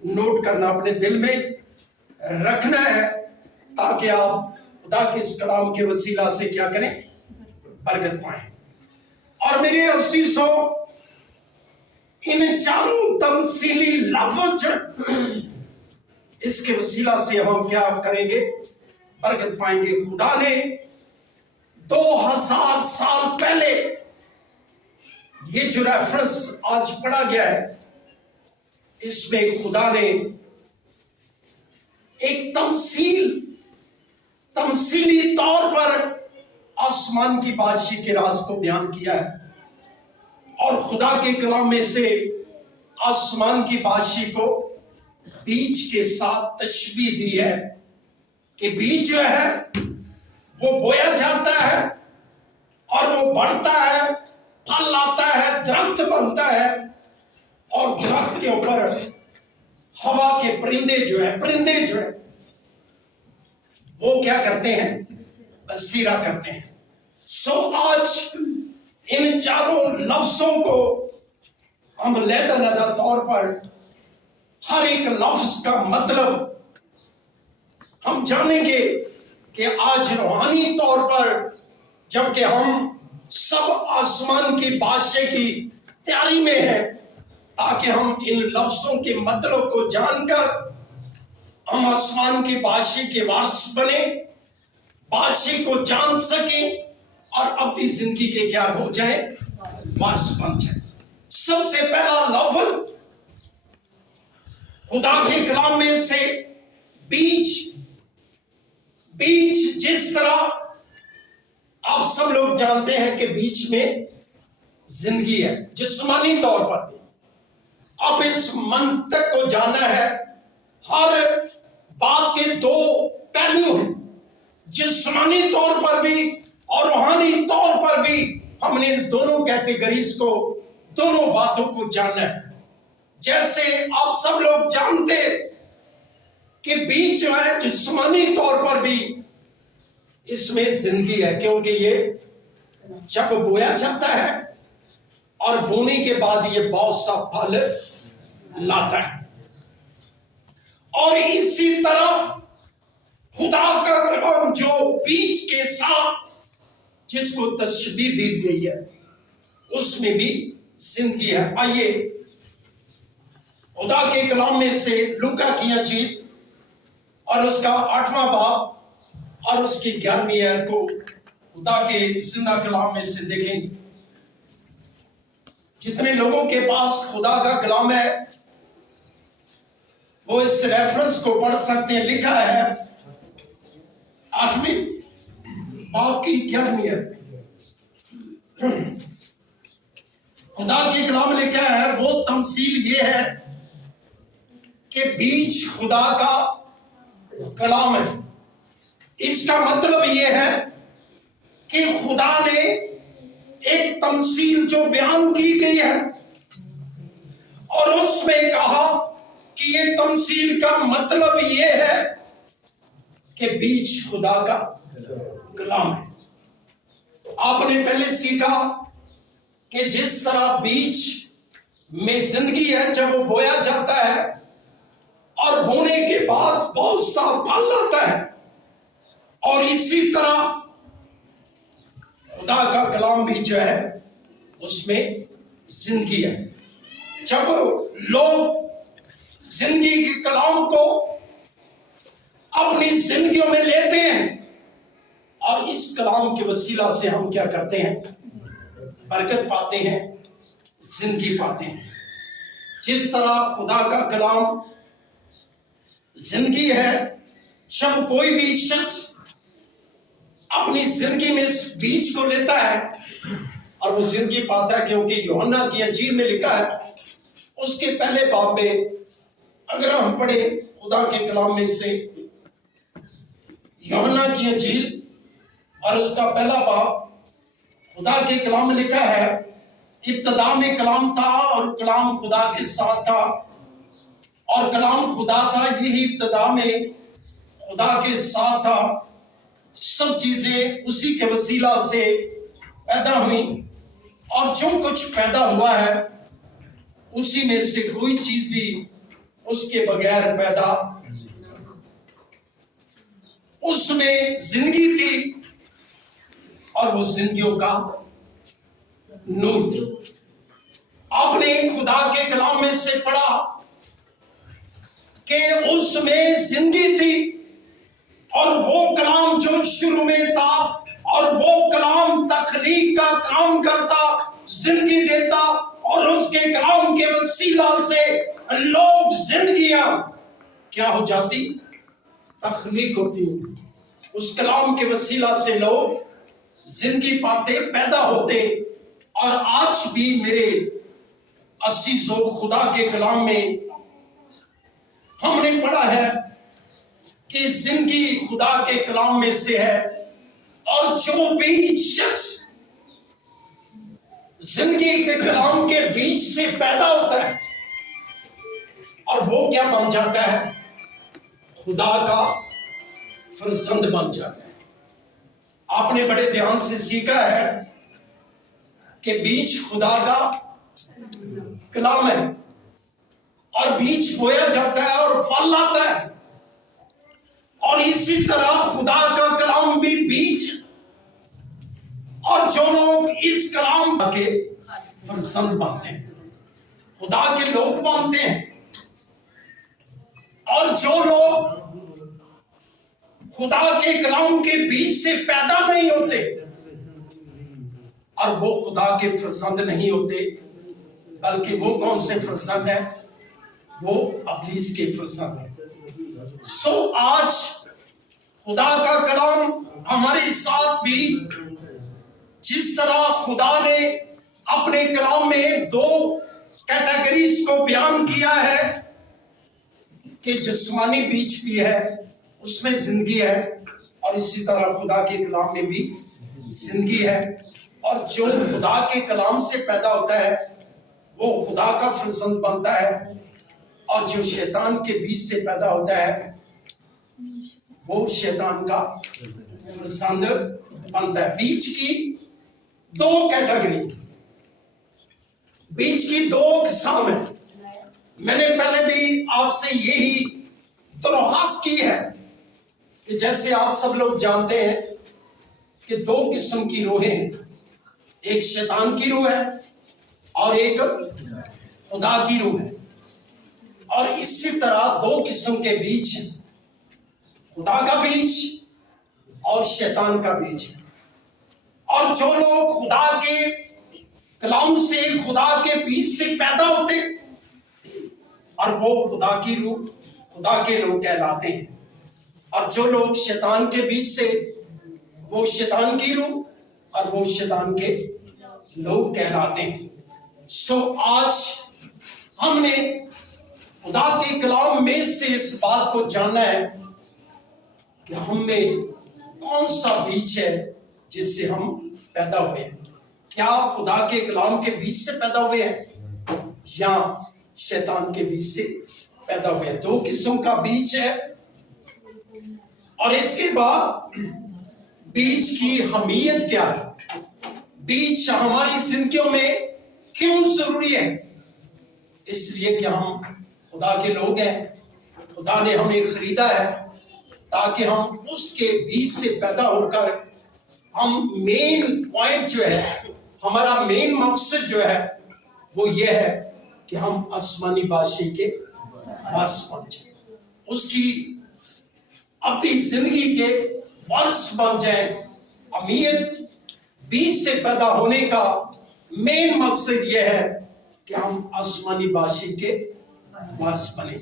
Note کرنا، اپنے دل میں رکھنا ہے، تاکہ آپ خدا کے اس کلام کے وسیلہ سے کیا کریں؟ برکت پائیں۔ اور میرے عزیزوں، ان چاروں تمثیلی لفظ اس کے وسیلہ سے ہم کیا کریں گے؟ برکت پائیں گے۔ خدا نے 2000 سال پہلے یہ جو ریفرنس آج پڑھا گیا ہے، اس میں خدا نے ایک تمثیلی طور پر آسمان کی بادشاہی کے راز کو بیان کیا ہے، اور خدا کے کلام میں سے آسمان کی بادشاہی کو بیج کے ساتھ تشبیہ دی ہے کہ بیج جو ہے وہ بویا جاتا ہے اور وہ بڑھتا ہے، پھل لاتا ہے، درخت بنتا ہے، اور درخت کے اوپر ہوا کے پرندے جو ہیں وہ کیا کرتے ہیں؟ بسیرا کرتے ہیں۔ آج ان چاروں لفظوں کو ہم علیحدہ طور پر ہر ایک لفظ کا مطلب ہم جانیں گے کہ آج روحانی طور پر جبکہ ہم سب آسمان کی بادشاہی کی تیاری میں ہیں، تاکہ ہم ان لفظوں کے مطلب کو جان کر ہم آسمان کی بادشاہی کے وارث بنے، بادشاہی کو جان سکیں اور اپنی زندگی کے کیا ہو جائیں؟ وارث بن جائیں۔ سب سے پہلا لفظ خدا کے کلام میں سے بیج، جس طرح آپ سب لوگ جانتے ہیں کہ بیچ میں زندگی ہے جسمانی طور پر بھی۔ اب اس منطق کو جانا ہے، ہر بات کے دو پہلو ہیں، جسمانی طور پر بھی اور روحانی طور پر بھی۔ ہم نے دونوں کیٹیگریز کو، دونوں باتوں کو جانا ہے۔ جیسے آپ سب لوگ جانتے کہ بیج جو ہے جسمانی طور پر بھی اس میں زندگی ہے، کیونکہ یہ جب بویا جاتا ہے اور بونے کے بعد یہ بہت سا پھل لاتا ہے۔ اور اسی طرح خدا کا کلام جو بیج کے ساتھ جس کو تشبیہ دی گئی ہے، اس میں بھی زندگی ہے۔ آئیے خدا کے کلام میں سے لوکا کی انجیل اور اس کا 8واں باب اور اس کی 11ویں آیت کو خدا کے زندہ کلام میں سے دیکھیں گے۔ جتنے لوگوں کے پاس خدا کا کلام ہے وہ اس ریفرنس کو پڑھ سکتے ہیں۔ لکھا ہے 8ویں باب کی 11ویں آیت میں، خدا کے کلام میں لکھا ہے، وہ تمثیل یہ ہے کہ بیج خدا کا کلام ہے۔ اس کا مطلب یہ ہے کہ خدا نے ایک تمثیل جو بیان کی گئی ہے اور اس میں کہا کہ یہ تمثیل کا مطلب یہ ہے کہ بیج خدا کا کلام ہے۔ آپ نے پہلے سیکھا کہ جس طرح بیج میں زندگی ہے جب وہ بویا جاتا ہے اور بونے کے بعد بہت سا پھل لاتا ہے، اور اسی طرح خدا کا کلام بھی جو ہے اس میں زندگی ہے۔ جب لوگ زندگی کے کلام کو اپنی زندگیوں میں لیتے ہیں اور اس کلام کے وسیلہ سے ہم کیا کرتے ہیں؟ برکت پاتے ہیں، زندگی پاتے ہیں۔ جس طرح خدا کا کلام زندگی ہے، جب کوئی بھی شخص اپنی زندگی میں اس بیج کو لیتا ہے اور وہ زندگی پاتا ہے، کیونکہ یوحنا کی انجیل میں لکھا ہے اس کے پہلے باب میں، اگر ہم پڑھیں خدا کے کلام میں سے یوحنا کی انجیل اور اس کا پہلا باب، خدا کے کلام میں لکھا ہے، ابتدا میں کلام تھا اور کلام خدا کے ساتھ تھا اور کلام خدا تھا، یہی ابتدا میں خدا کے ساتھ تھا، سب چیزیں اسی کے وسیلہ سے پیدا ہوئی، اور جو کچھ پیدا ہوا ہے اسی میں سے کوئی چیز بھی اس کے بغیر پیدا، اس میں زندگی تھی اور وہ زندگیوں کا نور تھی۔ آپ نے خدا کے کلام میں سے پڑھا کہ اس میں زندگی تھی اور وہ کلام جو شروع میں تھا، اور وہ کلام تخلیق کا کام کرتا، زندگی دیتا، اور اس کے کلام کے وسیلہ سے لوگ زندگیاں کیا ہو جاتی؟ تخلیق ہوتی۔ اس کلام کے وسیلہ سے لوگ زندگی پاتے، پیدا ہوتے۔ اور آج بھی میرے عزیزو، خدا کے کلام میں ہم نے پڑھا ہے کہ زندگی خدا کے کلام میں سے ہے، اور جو بھی شخص زندگی کے کلام کے بیچ سے پیدا ہوتا ہے، اور وہ کیا بن جاتا ہے؟ خدا کا فرزند بن جاتا ہے۔ آپ نے بڑے دھیان سے سیکھا ہے کہ بیج خدا کا کلام ہے، اور بیج بویا جاتا ہے اور پھل لاتا ہے، اور اسی طرح خدا کا کلام بھی بیج، اور جو لوگ اس کلام کے فرزند بنتے ہیں، خدا کے لوگ بنتے ہیں، اور جو لوگ خدا کے کلام کے بیچ سے پیدا نہیں ہوتے، اور وہ خدا کے فرزند نہیں ہوتے، بلکہ وہ کون سے فرزند ہیں؟ وہ ابلیس کے فرزند ہیں۔ سو آج خدا کا کلام ہمارے ساتھ بھی، جس طرح خدا نے اپنے کلام میں دو کیٹیگریز کو بیان کیا ہے کہ جسمانی بیج بھی ہے، اس میں زندگی ہے، اور اسی طرح خدا کے کلام میں بھی زندگی ہے، اور جو خدا کے کلام سے پیدا ہوتا ہے وہ خدا کا فرزند بنتا ہے، اور جو شیطان کے بیج سے پیدا ہوتا ہے وہ شیطان کا فرزند بنتا ہے۔ بیج کی دو کیٹیگری، بیج کی دو اقسام ہیں۔ میں نے پہلے بھی آپ سے یہی درخواست کی ہے کہ جیسے آپ سب لوگ جانتے ہیں کہ دو قسم کی روحیں ہیں، ایک شیطان کی روح ہے اور ایک خدا کی روح ہے، اور اسی طرح دو قسم کے بیج ہیں، خدا کا بیج اور شیطان کا بیج۔ اور جو لوگ خدا کے کلام سے، خدا کے بیج سے پیدا ہوتے، اور وہ خدا کی روح، خدا کے لوگ کہلاتے ہیں، اور جو لوگ شیطان کے بیج سے، وہ شیطان کی روح اور وہ شیطان کے لوگ کہلاتے ہیں۔ سو آج ہم نے خدا کے کلام میں سے اس بات کو جاننا ہے کہ ہم میں کون سا بیج ہے جس سے ہم پیدا ہوئے ہیں۔ کیا خدا کے کلام کے بیج سے پیدا ہوئے ہیں یا شیطان کے بیج سے پیدا ہوئے ہیں؟ دو قسم کا بیج ہے، اور اس کے بعد بیج کی اہمیت کیا ہے؟ بیج ہماری زندگیوں میں کیوں ضروری ہے؟ اس لیے کہ ہم خدا کے لوگ ہیں، خدا نے ہمیں خریدا ہے تاکہ ہم اس کے بیج سے پیدا ہو کر، ہم مین پوائنٹ جو ہے، ہمارا مین مقصد جو ہے وہ یہ ہے کہ ہم آسمانی بادشاہ کے وارث بن جائیں، اس کی اپنی زندگی کے وارث بن جائیں۔ امیت بیج سے پیدا ہونے کا مین مقصد یہ ہے کہ ہم آسمانی بادشاہ کے وارث بنیں،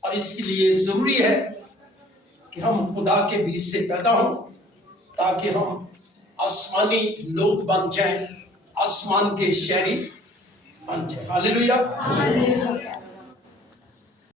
اور اس کے لیے ضروری ہے کہ ہم خدا کے بیج سے پیدا ہوں تاکہ ہم آسمانی لوگ بن جائیں، آسمان کے شہری بن جائیں۔ ہاللیلویا۔